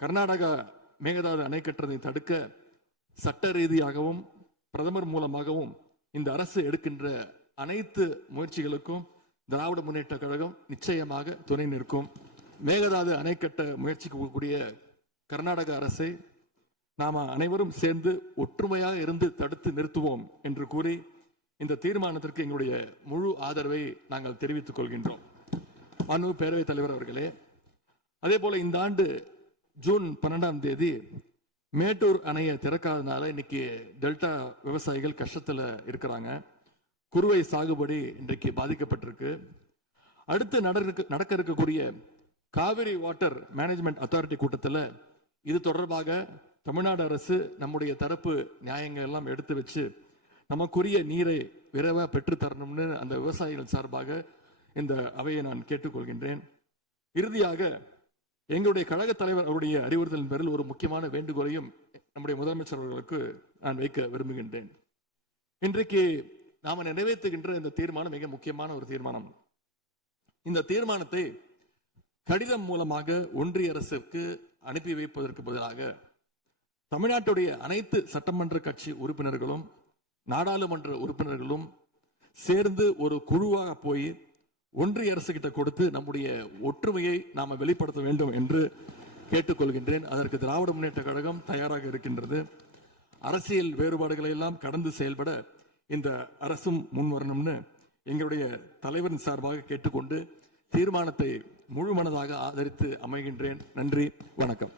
கர்நாடகா மேகதாது அணை கட்டுறதை தடுக்க சட்ட ரீதியாகவும் பிரதமர் மூலமாகவும் இந்த அரசு எடுக்கின்ற அனைத்து முயற்சிகளுக்கும் திராவிட முன்னேற்ற கழகம் நிச்சயமாக துணை நிற்கும். மேகதாது அணை கட்ட முயற்சிக்கக்கூடிய கர்நாடக அரசை நாம அனைவரும் சேர்ந்து ஒற்றுமையாக இருந்து தடுத்து நிறுத்துவோம் என்று கூறி இந்த தீர்மானத்திற்கு எங்களுடைய முழு ஆதரவை நாங்கள் தெரிவித்துக் கொள்கின்றோம். மனு பேரவைத் தலைவர் அவர்களே, அதே போல இந்த ஆண்டு ஜூன் 12ஆம் தேதி மேட்டூர் அணையை திறக்காதனால இன்னைக்கு டெல்டா விவசாயிகள் கஷ்டத்துல இருக்கிறாங்க. குறுவை சாகுபடி இன்றைக்கு பாதிக்கப்பட்டிருக்கு. அடுத்து நடக்க இருக்கக்கூடிய காவிரி வாட்டர் மேனேஜ்மெண்ட் அத்தாரிட்டி கூட்டத்தில் இது தொடர்பாக தமிழ்நாடு அரசு நம்முடைய தரப்பு நியாயங்கள் எல்லாம் எடுத்து வச்சு நமக்குரிய நீரை விரைவாக பெற்று தரணும்னு அந்த விவசாயிகள் சார்பாக இந்த அவையை நான் கேட்டுக்கொள்கின்றேன். இறுதியாக எங்களுடைய கழக தலைவர் அவருடைய அறிவுறுத்தலின் பேரில் ஒரு முக்கியமான வேண்டுகோளையும் நம்முடைய முதலமைச்சர் அவர்களுக்கு நான் வைக்க விரும்புகின்றேன். இன்றைக்கு நாம நிறைவேற்றுகின்ற இந்த தீர்மானம் மிக முக்கியமான ஒரு தீர்மானம். இந்த தீர்மானத்தை கடிதம் மூலமாக ஒன்றிய அரசுக்கு அனுப்பி வைப்பதற்கு பதிலாக தமிழ்நாட்டுடைய அனைத்து சட்டமன்ற கட்சி உறுப்பினர்களும் நாடாளுமன்ற உறுப்பினர்களும் சேர்ந்து ஒரு குழுவாக போய் ஒன்றிய அரசு கிட்ட கொடுத்து நம்முடைய ஒற்றுமையை நாம வெளிப்படுத்த வேண்டும் என்று கேட்டுக்கொள்கின்றேன். அதற்கு திராவிட முன்னேற்ற கழகம் தயாராக இருக்கின்றது. அரசியல் வேறுபாடுகளை எல்லாம் கடந்து செயல்பட இந்த அரசும் முன்வரணும்னு எங்களுடைய தலைவரின் சார்பாக கேட்டுக்கொண்டு தீர்மானத்தை முழுமனதாக ஆதரித்து அமைகின்றேன். நன்றி, வணக்கம்.